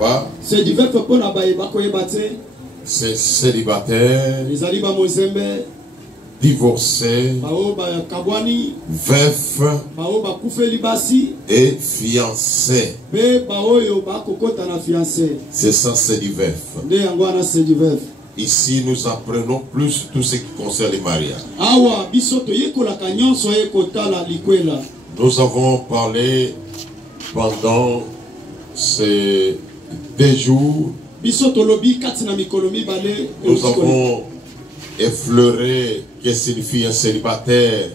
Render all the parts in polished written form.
pas. C'est du veuf pour na baye bakoye bate. C'est célibataire, Les aliba mozembe. divorcé, Bao ba kabwani. veuf Bao ba kufeli basi. et fiancé. Be bao yo ba kokota na fiancé. C'est ça, c'est du veuf. Nde yango ana c'est du veuf. Ici, nous apprenons plus tout ce qui concerne les mariages. Awa bisoto yekola kanyonso yekota la likwela. Nous avons parlé pendant ces 2 jours. Bisoto lobi katina mikolomi bale. Nous avons effleuré ce que signifie un célibataire,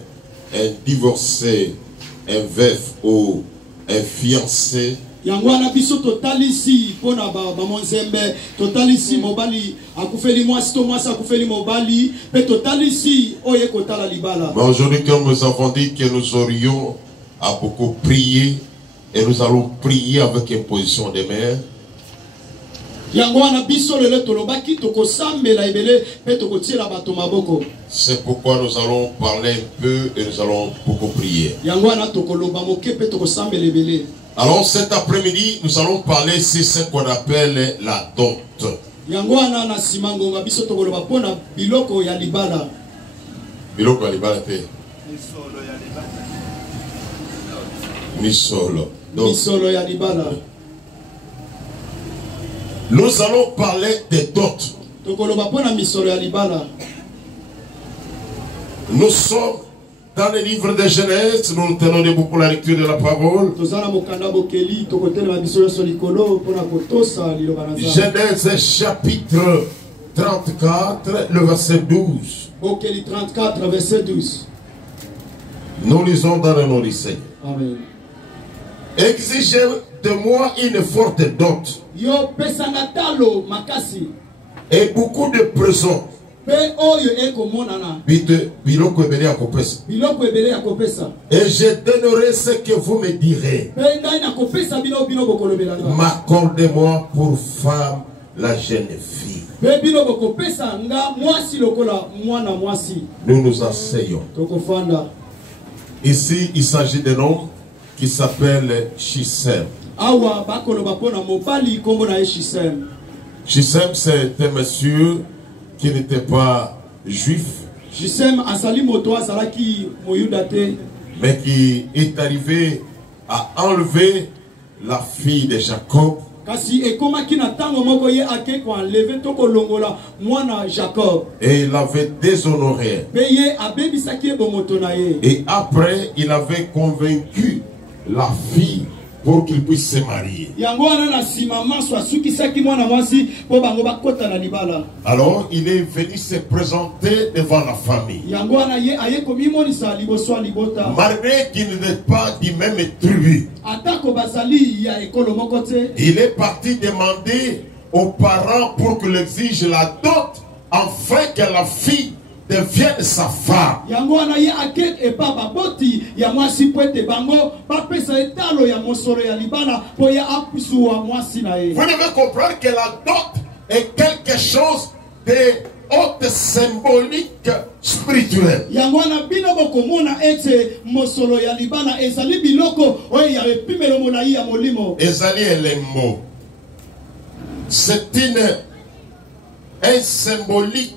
un divorcé, un veuf ou un fiancé. Yangwana biso totalisi pona ba monzembe totalisi mobali akufeli mwasi to mwasi akufeli mobali pe totalisi oye kotala libala. Mais aujourd'hui, comme nous avons dit que nous aurions à beaucoup prier et nous allons prier avec imposition des mains. Yangwana biso lelo tolobaki tokosambela ebele pe tokotiela bato maboko. C'est pourquoi nous allons parler un peu et nous allons beaucoup prier. Yangwana tokoloba moke pe tokosambela ebele. Alors cet après-midi, nous allons parler sur ce qu'on appelle la dot. Yangwana na simangonga biso tokoloba pona biloko ya libala. Biloko ya libala pe. Misolo. Donc, Misolo ya libala. nous allons parler des dots. Tokoloba pona misolo ya libala. Nous sommes dans le livre de Genèse, nous tenons debout pour la lecture de la parole. Genèse chapitre 34, le verset 12. Bokeli 34, verset 12. Nous lisons dans le nom du Seigneur. Amen. Exigez de moi une forte dot Yo pesangatalo makasi. et beaucoup de présents. Pe oyo eko monana. Biloko ebele akopesa. Biloko ebele akopesa. Et je donnerai ce que vous me direz. Pe ngai nakopesa bino bino bokolobela. M'accordez-moi pour femme la jeune fille. Pe bino bokopesa nga mwasi lokola mwana mwasi. Nous nous asseyons. Tokofanda. Ici, il s'agit d'un homme qui s'appelle Shisem. Awa bakoloba pona mobali kombo na Shisem. Shisem, c'est un monsieur qui n'était pas juif, Shisem asali moto azalaki moyudate, mais qui est arrivé à enlever la fille de Jacob. kasi ekomaki na tango moko ye ake ko enlever toko longola mwana Jacob. Et il avait déshonoré. Pe ye abebisaki bomoto na ye. Et après, il avait convaincu la fille pour qu'il puisse se marier. Yango wana na sima maso asukisaki mwana mwasi po bango bakota na libala. Alors, il est venu se présenter devant la famille. Yango wana ye aye komimonisa liboso libota. Malgré qu'il n'est pas du même tribu, Atako bazali ya ekolo moko te. il est parti demander aux parents pour qu'il exige la dot afin que la fille devienne sa femme. Yango wana ye ake epa baboti ya mwasi poete bango bapesa etalo ya mosolo ya libala po ya apusuwa mwasi na ye. Vous devez comprendre que la dot est quelque chose de haute symbolique spirituelle. Yango wana bino bokomona ete mosolo ya libala ezali biloko oyo ya epimelo molai ya molimo. Ezali les mots. C'est un symbolique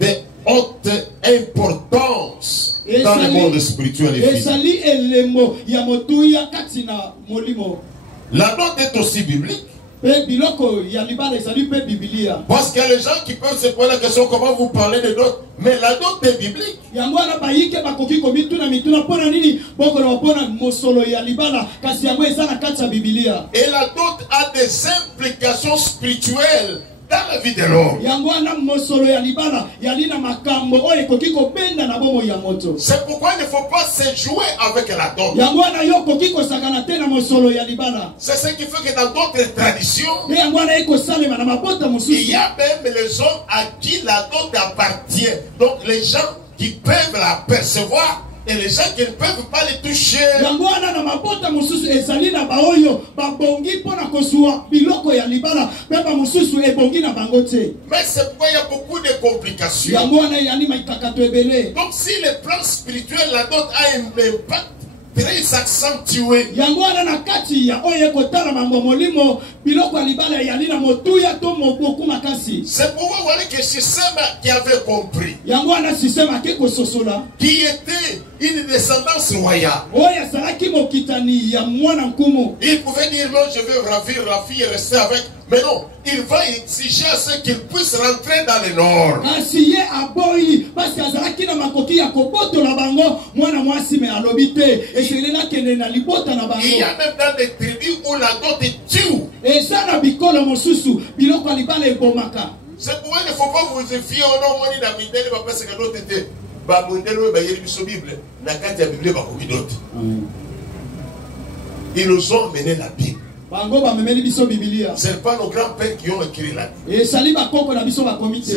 de haute importance dans le monde spirituel et physique. Ezali elemo ya motuya katina molimo. La dot est aussi biblique. Pe biloko ya libala ezali pe Biblia. Parce que les gens qui peuvent se poser la question comment vous parlez de dot, mais la dot est biblique. Yango wana bayike bakoki komituna mituna pona nini bokolo pona mosolo ya libala kasi yango eza na kati ya Biblia. Et la dot a des implications spirituelles dans la vie de l'homme. Yango wana mosolo ya libala yalina makambo oyo ekoki kobenda na bomo ya moto. C'est pourquoi il ne faut pas se jouer avec la dot. Yango wana yo koki kosakana te na mosolo ya libala. C'est ce qui fait que dans d'autres traditions, Pe yango wana ekosalema na mabota il mosusu. y a même les hommes à qui la dot appartient. Donc les gens qui peuvent la percevoir et les gens qui ne peuvent pas les toucher. Yango wana na mabota mosusu ezali na baoyo babongi pona kosuwa biloko ya libala pe ba mosusu ebongi na bango te. Mais c'est pourquoi il y a beaucoup de complications. Yango wana yani maikakato ebele. Donc si le plan spirituel, la dot a un impact très accentué. Yango wana na kati ya oye kotala mambo molimo biloko libala ya lina motuya to moboku makasi. C'est pour vous voir que système qui avait compris. Yango wana système ke ko sosola. Qui était une descendance royale. Oya salaki mokitani ya mwana nkumu. Il pouvait dire non, je veux ravir la fille et rester avec. Mais non, il va exiger à ce qu'il puisse rentrer dans le nord. Kasi ye aboyi parce azalaki na makoki ya koboto la bango mwana mwasi me alobite eselela kende na libota na bango. Il y a même dans des tribus où la dot est tue. Et ça na bikolo mosusu biloko libala ebomaka. C'est pourquoi il ne faut pas vous fier au nom de la Bible parce que l'autre était babundelo ba yeli biso Bible na kati ya Bible ba komi d'autres. Ils nous ont mené la Bible. Ce n'est pas nos grands-pères qui ont écrit la Bible. Ce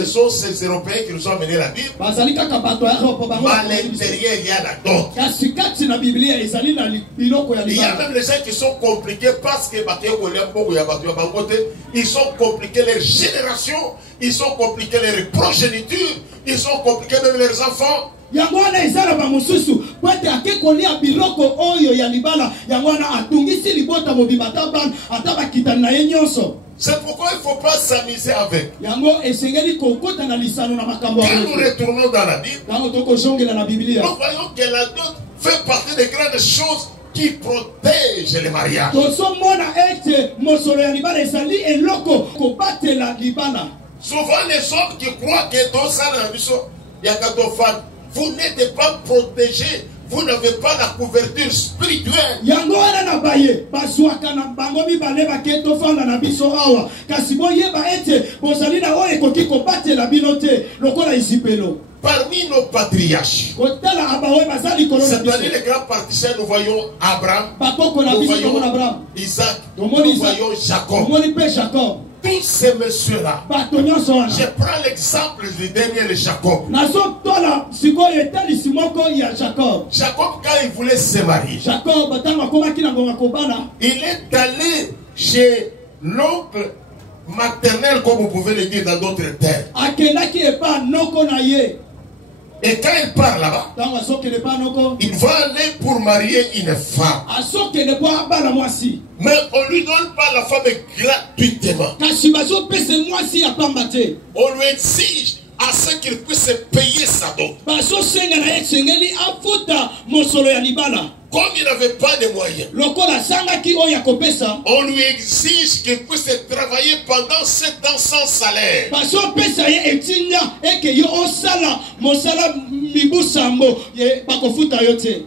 sont ces Européens qui nous ont mené la Bible. Mais à l'intérieur, il y a la dot. Il y a même les gens qui sont compliqués parce que ils sont compliqués leurs générations, ils sont compliqués leurs progénitures, ils sont compliqués même leurs enfants. Yangwana izala ba mususu kwete akekolia biloko oyo ya libala yangwana atungisi libota mobimata ban ataba kitana yenyonso. C'est pourquoi il ne faut pas s'amuser avec. Yango esengeli kokota na lisano na makambo. Quand nous retournons dans la Bible, quand toko jongela na Biblia, nous voyons que la dot fait partie des grandes choses qui protègent les mariages. Tosomona ete mosolo ya libala esali eloko kobatela libala. Souvent les hommes qui croient que dans ça na biso ya katofan, vous n'êtes pas protégé, vous n'avez pas la couverture spirituelle. Yango wana na baye baswaka na bango mibale baketo fanga na biso awa kasi boye ba ete bozali na oye koti ko batela binote lokola isipelo. Parmi nos patriarches, c'est-à-dire les grands partisans, nous voyons Abraham, nous voyons Isaac, nous voyons Jacob. Tous ces messieurs-là, je prends l'exemple du dernier de Jacob. Jacob, quand il voulait se marier, il est allé chez l'oncle maternel, comme vous pouvez le dire dans d'autres terres. Et quand il part là-bas, il va aller pour marier une femme. Mais on ne lui donne pas la femme gratuitement. On lui exige à ce qu'il puisse payer sa dot. Comme il n'avait pas de moyens, on lui exige qu'il puisse travailler pendant 7 ans sans salaire.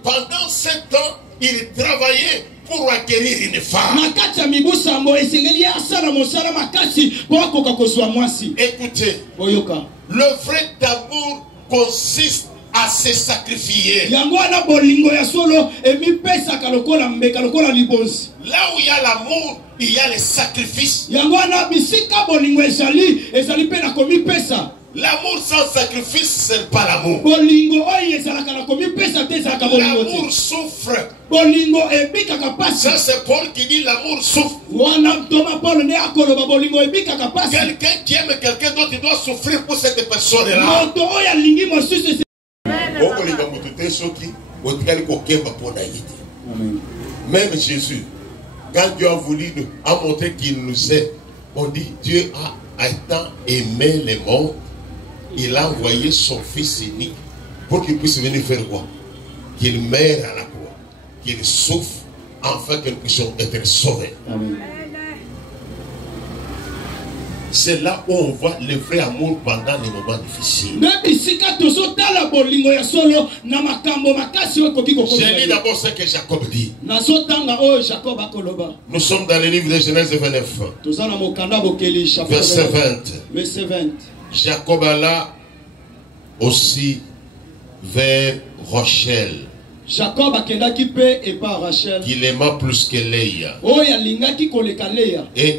Pendant 7 ans, il travaillait pour acquérir une femme. Écoutez, le vrai amour consiste à se sacrifier. Là où il y a l'amour, il y a le sacrifice. L'amour sans sacrifice, ce n'est pas l'amour. L'amour souffre. Ça, c'est Paul qui dit l'amour souffre. Quelqu'un qui aime quelqu'un d'autre, il doit souffrir pour cette personne-là. Même Jésus, quand Dieu a voulu a montré qu'il nous aime, on dit Dieu a tant aimé le monde, il a envoyé son fils unique pour qu'il puisse venir faire quoi? Qu'il meure à la croix, qu'il souffre, afin que nous puissions être sauvés. Amen. C'est là où on voit le vrai amour pendant les moments difficiles. J'ai lu d'abord ce que Jacob dit. Nous sommes dans le livre de Genèse 29. Verset 20. Jacob alla aussi vers Rachel. Jacob akendaki pe et par Rachel. Qu'il aima plus que Léa. Oya lingaki koleka Léa. Et